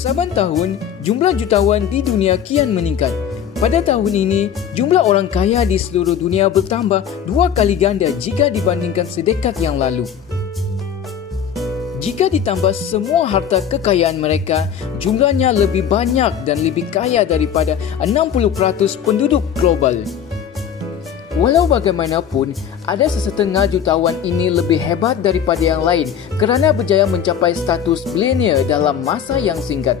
Saban tahun, jumlah jutawan di dunia kian meningkat. Pada tahun ini, jumlah orang kaya di seluruh dunia bertambah 2 kali ganda jika dibandingkan sedekat yang lalu. Jika ditambah semua harta kekayaan mereka, jumlahnya lebih banyak dan lebih kaya daripada 60% penduduk global. Walau bagaimanapun, ada sesetengah jutawan ini lebih hebat daripada yang lain kerana berjaya mencapai status bilioner dalam masa yang singkat.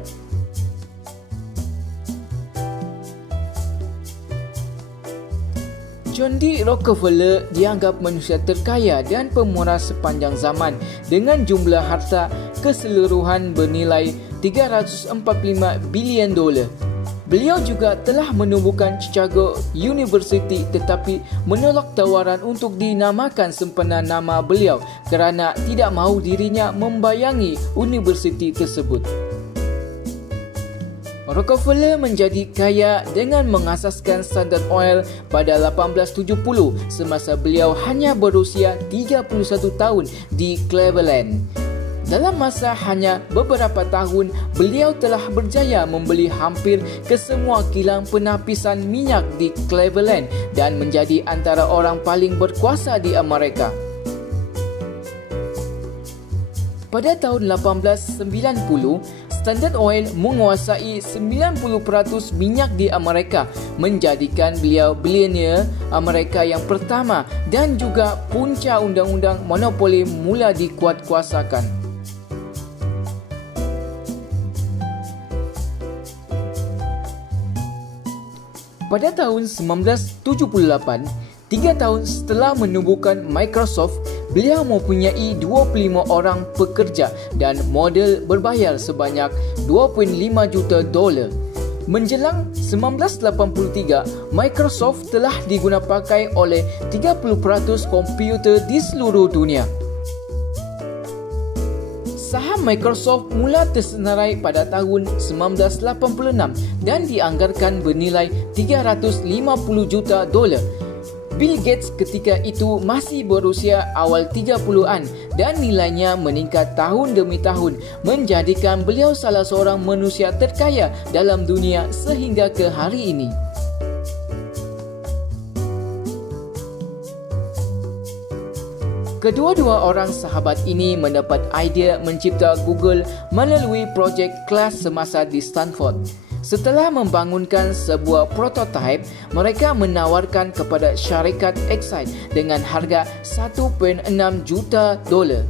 John D. Rockefeller dianggap manusia terkaya dan pemurah sepanjang zaman dengan jumlah harta keseluruhan bernilai 345 bilion dolar. Beliau juga telah menubuhkan Chicago University tetapi menolak tawaran untuk dinamakan sempena nama beliau kerana tidak mahu dirinya membayangi universiti tersebut. Rockefeller menjadi kaya dengan mengasaskan Standard Oil pada 1870 semasa beliau hanya berusia 31 tahun di Cleveland. Dalam masa hanya beberapa tahun, beliau telah berjaya membeli hampir kesemua kilang penapisan minyak di Cleveland dan menjadi antara orang paling berkuasa di Amerika. Pada tahun 1890, Standard Oil menguasai 90% minyak di Amerika, menjadikan beliau bilioner Amerika yang pertama dan juga punca undang-undang monopoli mula dikuatkuasakan. Pada tahun 1978, 3 tahun setelah menubuhkan Microsoft, beliau mempunyai 25 orang pekerja dan modal berbayar sebanyak 2.5 juta dolar. Menjelang 1983, Microsoft telah digunapakai oleh 30% komputer di seluruh dunia. Saham Microsoft mula tersenarai pada tahun 1986 dan dianggarkan bernilai 350 juta dolar. Bill Gates ketika itu masih berusia awal 30-an dan nilainya meningkat tahun demi tahun, menjadikan beliau salah seorang manusia terkaya dalam dunia sehingga ke hari ini. Kedua-dua orang sahabat ini mendapat idea mencipta Google melalui projek kelas semasa di Stanford. Setelah membangunkan sebuah prototipe, mereka menawarkan kepada syarikat Excite dengan harga 1.6 juta dolar.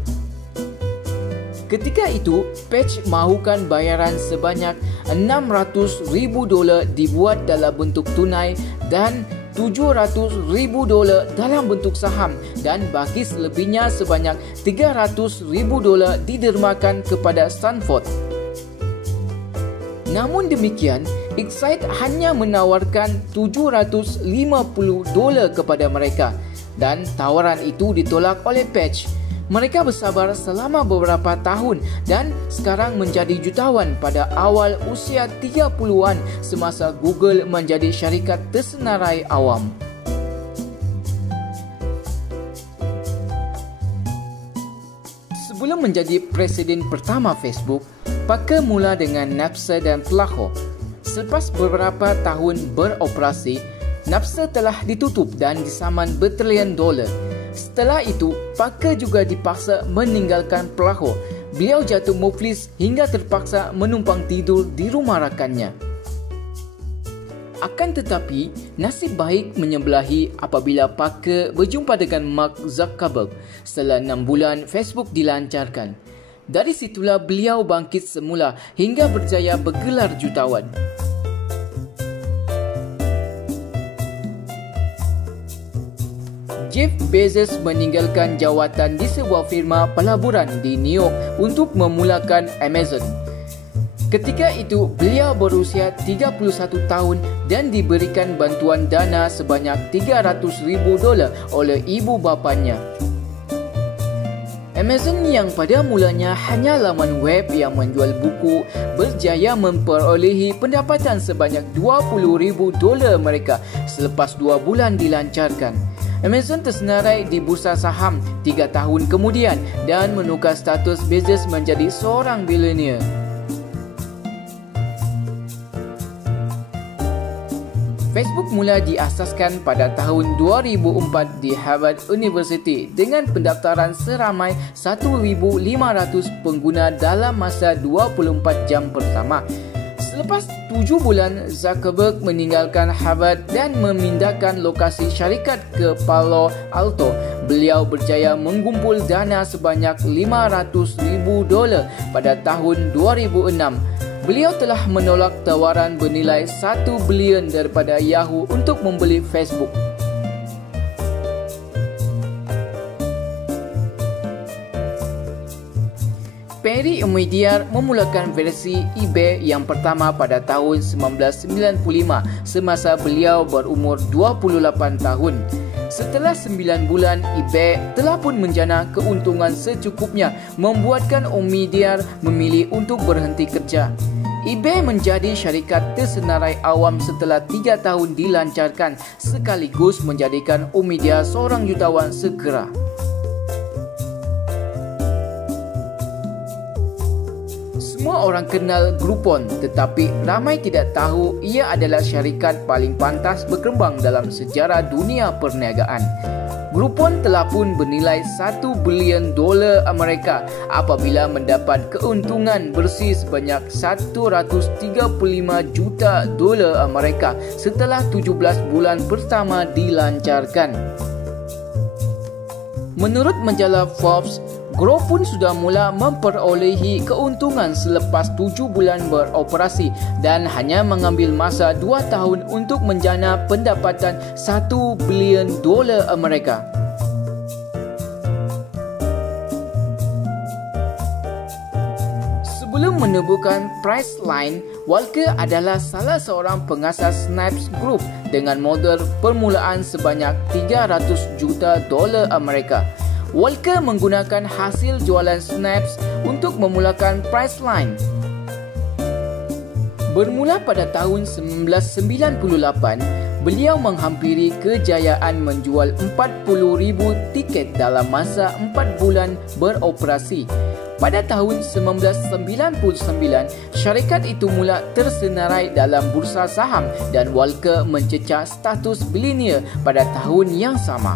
Ketika itu, Page mahukan bayaran sebanyak 600,000 dolar dibuat dalam bentuk tunai dan 700,000 dolar dalam bentuk saham dan bagi selebihnya sebanyak 300,000 dolar didermakan kepada Stanford. Namun demikian, Excite hanya menawarkan 750 dolar kepada mereka dan tawaran itu ditolak oleh Page. Mereka bersabar selama beberapa tahun dan sekarang menjadi jutawan pada awal usia 30-an semasa Google menjadi syarikat tersenarai awam. Sebelum menjadi presiden pertama Facebook, Parker mula dengan Napster dan Plaho. Selepas beberapa tahun beroperasi, Napster telah ditutup dan disaman bertrilion dolar. Setelah itu, Parker juga dipaksa meninggalkan Plaho. Beliau jatuh muflis hingga terpaksa menumpang tidur di rumah rakannya. Akan tetapi, nasib baik menyebelahi apabila Parker berjumpa dengan Mark Zuckerberg setelah 6 bulan Facebook dilancarkan. Dari situlah beliau bangkit semula hingga berjaya bergelar jutawan. Jeff Bezos meninggalkan jawatan di sebuah firma pelaburan di New York untuk memulakan Amazon. Ketika itu, beliau berusia 31 tahun dan diberikan bantuan dana sebanyak 300,000 dolar oleh ibu bapanya. Amazon yang pada mulanya hanya laman web yang menjual buku berjaya memperolehi pendapatan sebanyak 20,000 dolar mereka selepas 2 bulan dilancarkan. Amazon tersenarai di bursa saham 3 tahun kemudian dan menukar status Bezos menjadi seorang bilioner. Facebook mula diasaskan pada tahun 2004 di Harvard University dengan pendaftaran seramai 1,500 pengguna dalam masa 24 jam pertama. Selepas 7 bulan, Zuckerberg meninggalkan Harvard dan memindahkan lokasi syarikat ke Palo Alto. Beliau berjaya mengumpul dana sebanyak $500,000 pada tahun 2006. Beliau telah menolak tawaran bernilai $1 bilion daripada Yahoo untuk membeli Facebook. Perry Omidyar memulakan versi eBay yang pertama pada tahun 1995 semasa beliau berumur 28 tahun. Setelah 9 bulan, eBay telah pun menjana keuntungan secukupnya, membuatkan Omidyar memilih untuk berhenti kerja. eBay menjadi syarikat tersenarai awam setelah 3 tahun dilancarkan, sekaligus menjadikan Omidyar seorang jutawan segera. Semua orang kenal Groupon, tetapi ramai tidak tahu ia adalah syarikat paling pantas berkembang dalam sejarah dunia perniagaan. Groupon telah pun bernilai $1 bilion Amerika apabila mendapat keuntungan bersih sebanyak $135 juta Amerika setelah 17 bulan pertama dilancarkan. Menurut majalah Forbes, Groupon sudah mula memperolehi keuntungan selepas 7 bulan beroperasi dan hanya mengambil masa 2 tahun untuk menjana pendapatan $1 bilion Amerika. Sebelum menubuhkan Priceline, Walker adalah salah seorang pengasas Snipes Group dengan modal permulaan sebanyak $300 juta Amerika. Walker menggunakan hasil jualan Snipes untuk memulakan Priceline. Bermula pada tahun 1998, beliau menghampiri kejayaan menjual 40,000 tiket dalam masa 4 bulan beroperasi. Pada tahun 1999, syarikat itu mula tersenarai dalam bursa saham dan Walker mencecah status bilioner pada tahun yang sama.